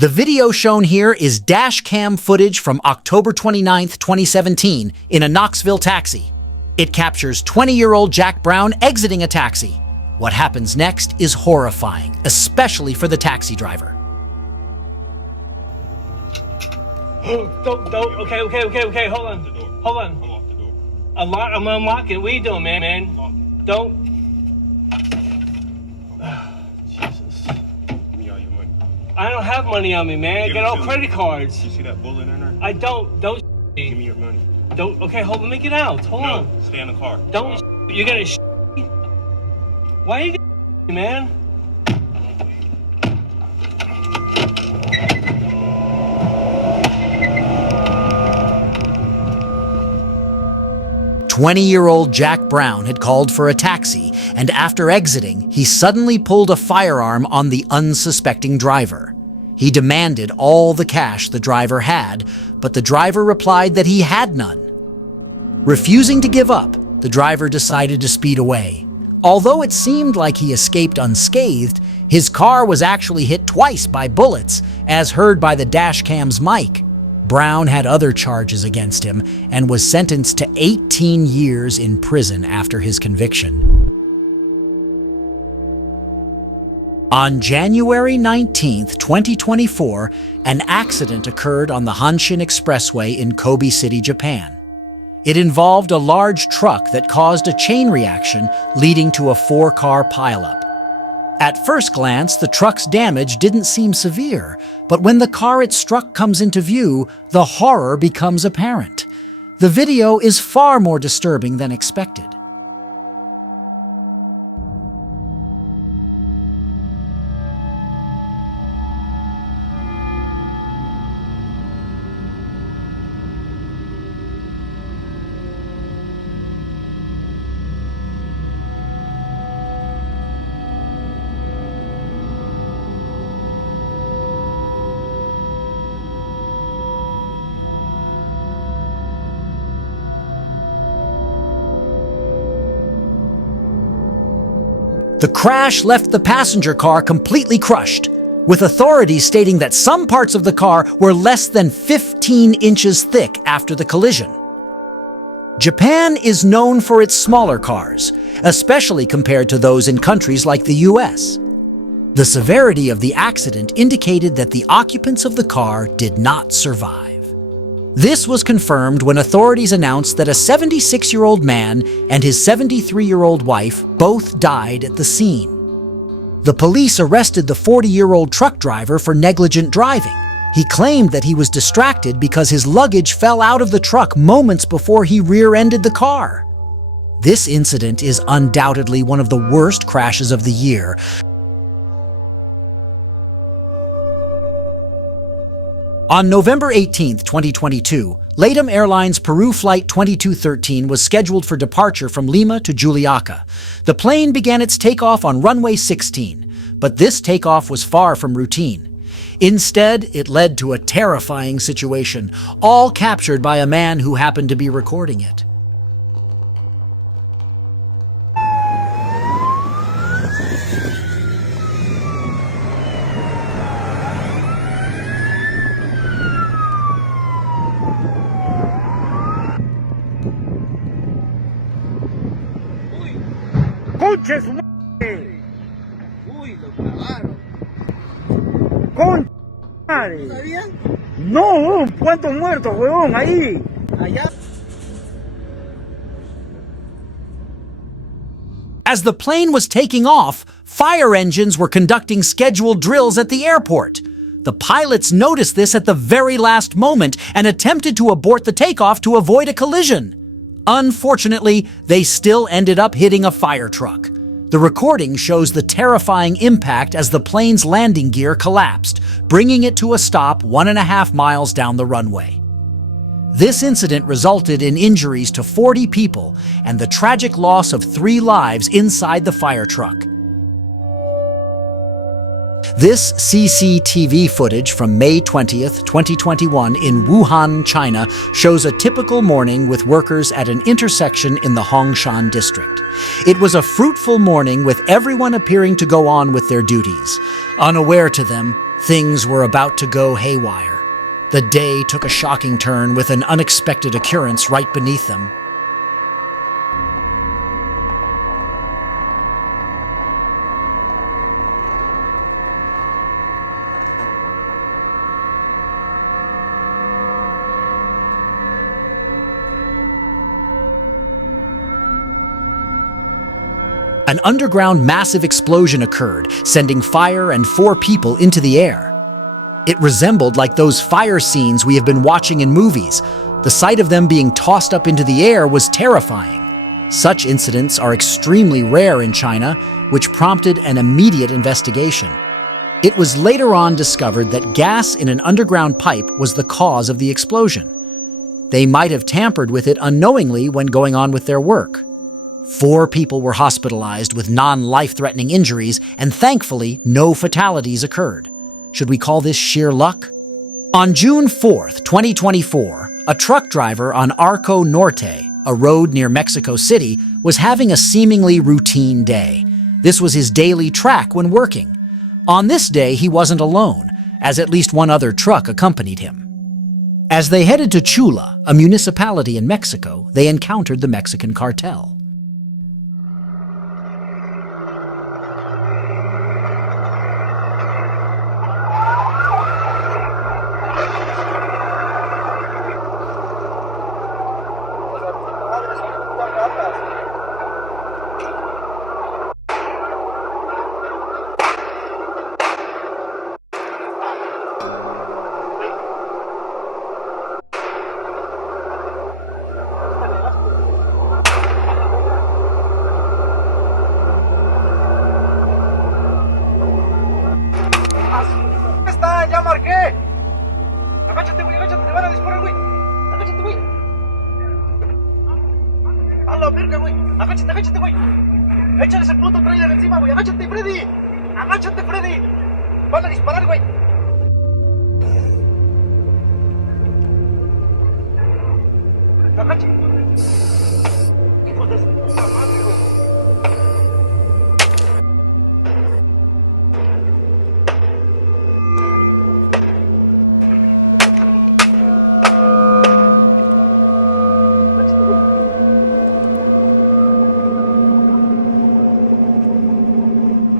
The video shown here is dash cam footage from October 29, 2017, in a Knoxville taxi. It captures 20-year-old Jack Brown exiting a taxi. What happens next is horrifying, especially for the taxi driver. Don't. Okay. Hold on. Hold on. Unlock the door. I'm unlocking. What are you doing, man? Don't. Jesus. Give me all your money. I don't have money on me, man. I got all credit cards. You see that bullet in there? I don't. Don't. Give me your money. Don't. Okay, hold. Let me get out. Hold on. Stay in the car. Don't. You're gonna. Why are you gonna, man? 20-year-old Jack Brown had called for a taxi, and after exiting, he suddenly pulled a firearm on the unsuspecting driver. He demanded all the cash the driver had, but the driver replied that he had none. Refusing to give up, the driver decided to speed away. Although it seemed like he escaped unscathed, his car was actually hit twice by bullets, as heard by the dashcam's mic. Brown had other charges against him and was sentenced to 18 years in prison after his conviction. On January 19, 2024, an accident occurred on the Hanshin Expressway in Kobe City, Japan. It involved a large truck that caused a chain reaction, leading to a 4-car pileup. At first glance, the truck's damage didn't seem severe, but when the car it struck comes into view, the horror becomes apparent. The video is far more disturbing than expected. The crash left the passenger car completely crushed, with authorities stating that some parts of the car were less than 15 inches thick after the collision. Japan is known for its smaller cars, especially compared to those in countries like the US. The severity of the accident indicated that the occupants of the car did not survive. This was confirmed when authorities announced that a 76-year-old man and his 73-year-old wife both died at the scene. The police arrested the 40-year-old truck driver for negligent driving. He claimed that he was distracted because his luggage fell out of the truck moments before he rear-ended the car. This incident is undoubtedly one of the worst crashes of the year. On November 18, 2022, LATAM Airlines Peru Flight 2213 was scheduled for departure from Lima to Juliaca. The plane began its takeoff on runway 16, but this takeoff was far from routine. Instead, it led to a terrifying situation, all captured by a man who happened to be recording it. ¡Concha su madre! Uy, lo clavaron. ¡Concha madre! ¿No sabían? No, ¿cuántos muertos, huevón, ahí? Allá. As the plane was taking off, fire engines were conducting scheduled drills at the airport. The pilots noticed this at the very last moment and attempted to abort the takeoff to avoid a collision. Unfortunately, they still ended up hitting a fire truck. The recording shows the terrifying impact as the plane's landing gear collapsed, bringing it to a stop 1.5 miles down the runway. This incident resulted in injuries to 40 people and the tragic loss of 3 lives inside the fire truck. This CCTV footage from May 20th, 2021 in Wuhan, China shows a typical morning with workers at an intersection in the Hongshan district. It was a fruitful morning with everyone appearing to go on with their duties. Unaware to them, Things were about to go haywire. The day took a shocking turn with an unexpected occurrence right beneath them. An underground massive explosion occurred, sending fire and 4 people into the air. It resembled like those fire scenes we have been watching in movies. The sight of them being tossed up into the air was terrifying. Such incidents are extremely rare in China, which prompted an immediate investigation. It was later on discovered that gas in an underground pipe was the cause of the explosion. They might have tampered with it unknowingly when going on with their work. 4 people were hospitalized with non-life-threatening injuries, and thankfully, no fatalities occurred. Should we call this sheer luck? On June 4th, 2024, a truck driver on Arco Norte, a road near Mexico City, was having a seemingly routine day. This was his daily track when working. On this day, he wasn't alone, as at least one other truck accompanied him. As they headed to Chula, a municipality in Mexico, they encountered the Mexican cartel. ¡Ya marqué! Agáchate, güey, agáchate, te van a disparar, güey. Agáchate, güey. A la verga, güey. Agáchate, agáchate, güey. Échales el puto trailer encima, güey. Agáchate, Freddy. Agáchate, Freddy. Van a disparar, güey. Agáchate. Hijo de su puta madre, güey.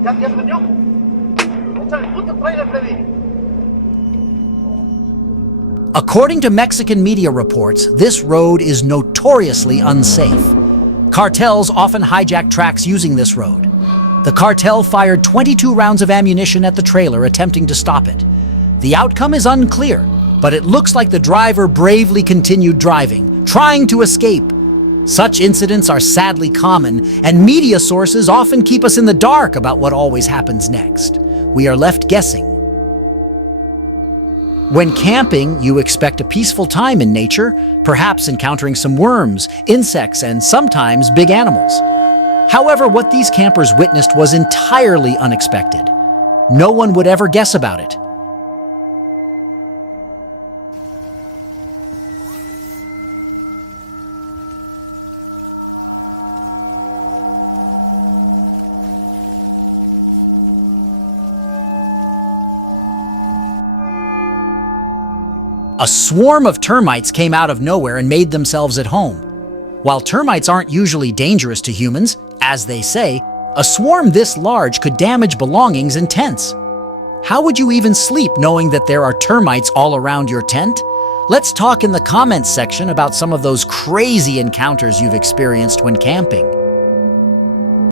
¿Ya se metió? Échale el puto trailer, Freddy. According to Mexican media reports, this road is notoriously unsafe. Cartels often hijack tracks using this road. The cartel fired 22 rounds of ammunition at the trailer attempting to stop it. The outcome is unclear, but it looks like the driver bravely continued driving, trying to escape. Such incidents are sadly common, and media sources often keep us in the dark about what always happens next. We are left guessing. When camping, you expect a peaceful time in nature, perhaps encountering some worms, insects, and sometimes big animals. However, what these campers witnessed was entirely unexpected. No one would ever guess about it. A swarm of termites came out of nowhere and made themselves at home. While termites aren't usually dangerous to humans, as they say, a swarm this large could damage belongings in tents. How would you even sleep knowing that there are termites all around your tent? Let's talk in the comments section about some of those crazy encounters you've experienced when camping.